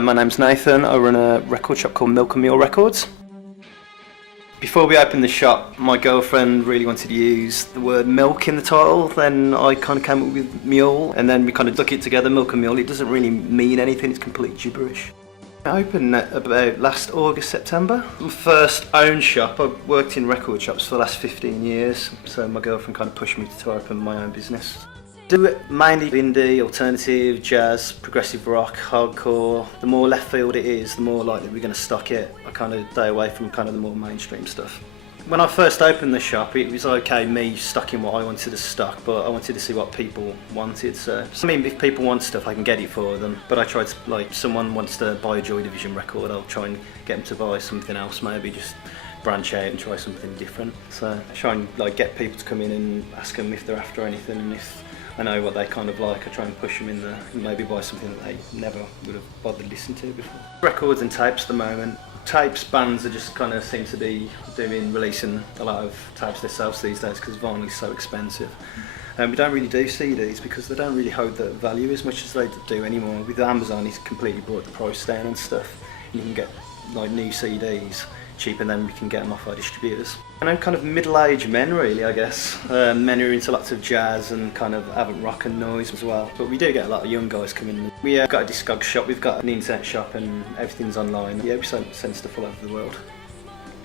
My name's Nathan. I run a record shop called Milque and Muhle Records. Before we opened the shop, my girlfriend really wanted to use the word milk in the title. Then I kind of came up with mule, and then we kind of stuck it together, Milque and Muhle. It doesn't really mean anything, it's complete gibberish. I opened about last August, September. My first own shop. I've worked in record shops for the last 15 years, so my girlfriend kind of pushed me to open my own business. Do it mainly indie, alternative, jazz, progressive rock, hardcore. The more left field it is, the more likely we're going to stock it. I kind of stay away from kind of the more mainstream stuff. When I first opened the shop, it was okay me stocking what I wanted to stock, but I wanted to see what people wanted. So I mean, if people want stuff, I can get it for them. But I tried to, like, someone wants to buy a Joy Division record, I'll try and get them to buy something else, maybe just branch out and try something different. So I try and get people to come in and ask them if they're after anything, and if I know what they kind of like, I try and push them in there and maybe buy something that they never would have bothered listening to before. Records and tapes at the moment. Tapes, bands are just kind of seem to be releasing a lot of tapes themselves these days because vinyl is so expensive. We don't really do CDs because they don't really hold the value as much as they do anymore. With Amazon, it's completely brought the price down and stuff. You can get new CDs cheaper than we can get them off our distributors. And I'm kind of middle-aged men, really, I guess. Men who are into lots of jazz and kind of avant rock and noise as well. But we do get a lot of young guys coming in. We've got a Discog shop, we've got an internet shop, and everything's online. Yeah, we send stuff all over the world.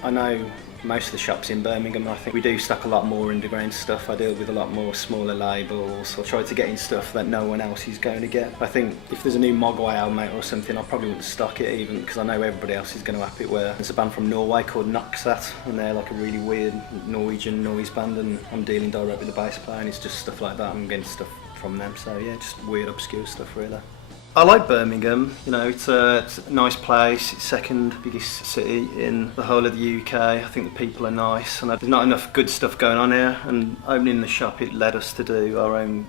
I know most of the shops in Birmingham. I think we do stock a lot more underground stuff. I deal with a lot more smaller labels. I try to get in stuff that no one else is going to get. I think if there's a new Mogwai album out or something, I probably wouldn't stock it even because I know everybody else is going to have it. Where there's a band from Norway called Noxat, and they're like a really weird Norwegian noise band, and I'm dealing direct with the bass player, and it's just stuff like that. I'm getting stuff from them. So yeah, just weird, obscure stuff really. I like Birmingham, it's a nice place. It's second biggest city in the whole of the UK. I think the people are nice, and there's not enough good stuff going on here, and opening the shop, it led us to do our own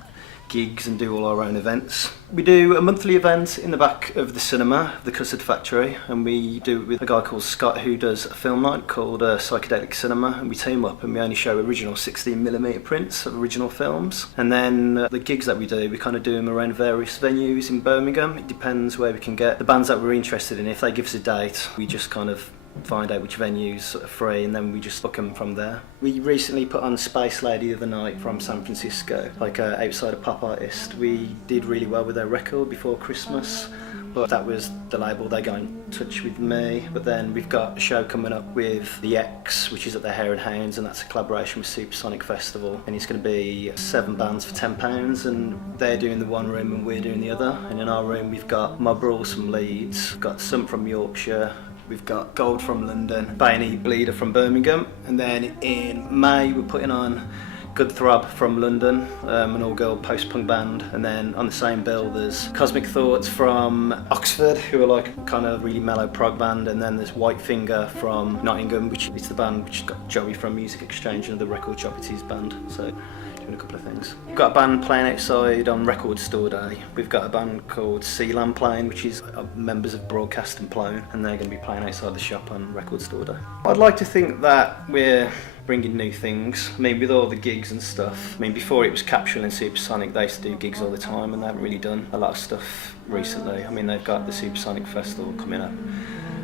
gigs and do all our own events. We do a monthly event in the back of the cinema, the Custard Factory, and we do it with a guy called Scott who does a film night called Psychedelic Cinema, and we team up and we only show original 16mm prints of original films. And then the gigs that we do, we kind of do them around various venues in Birmingham. It depends where we can get the bands that we're interested in. If they give us a date, we just kind of find out which venues are free, and then we just book them from there. We recently put on Space Lady the other night from San Francisco, like an outsider pop artist. We did really well with their record before Christmas, but that was the label. They got in touch with me. But then we've got a show coming up with The X, which is at the Hare and Hounds, and that's a collaboration with Supersonic Festival, and it's going to be 7 bands for £10, and they're doing the one room and we're doing the other. And in our room we've got Mob Rules from Leeds, we've got some from Yorkshire, we've got Gold from London, Bainey Bleeder from Birmingham, and then in May we're putting on Good Throb from London, an all-girl post-punk band, and then on the same bill there's Cosmic Thoughts from Oxford, who are like kind of really mellow prog band, and then there's Whitefinger from Nottingham, which is the band which has got Joey from Music Exchange and the record shop, it's his band, so doing a couple of things. We've got a band playing outside on Record Store Day. We've got a band called Sealand playing, which is members of Broadcast and Plone, and they're going to be playing outside the shop on Record Store Day. I'd like to think that we're bringing new things. I mean, with all the gigs and stuff. I mean, before it was Capsule and Supersonic, they used to do gigs all the time, and they haven't really done a lot of stuff recently. I mean, they've got the Supersonic Festival coming up.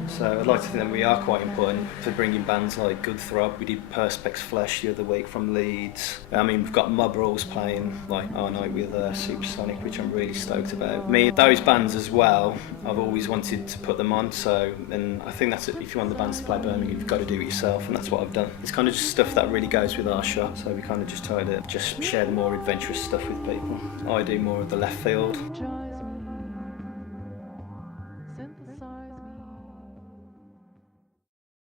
So I'd like to think that we are quite important for bringing bands like Good Throb. We did Perspex Flesh the other week from Leeds. I mean, we've got Mob Rules playing like our night with Supersonic, which I'm really stoked about. Those bands as well, I've always wanted to put them on. So, and I think that's it. If you want the bands to play Birmingham, you've got to do it yourself, and that's what I've done. It's kind of just stuff that really goes with our shop. So we kind of just try to just share the more adventurous stuff with people. I do more of the left field.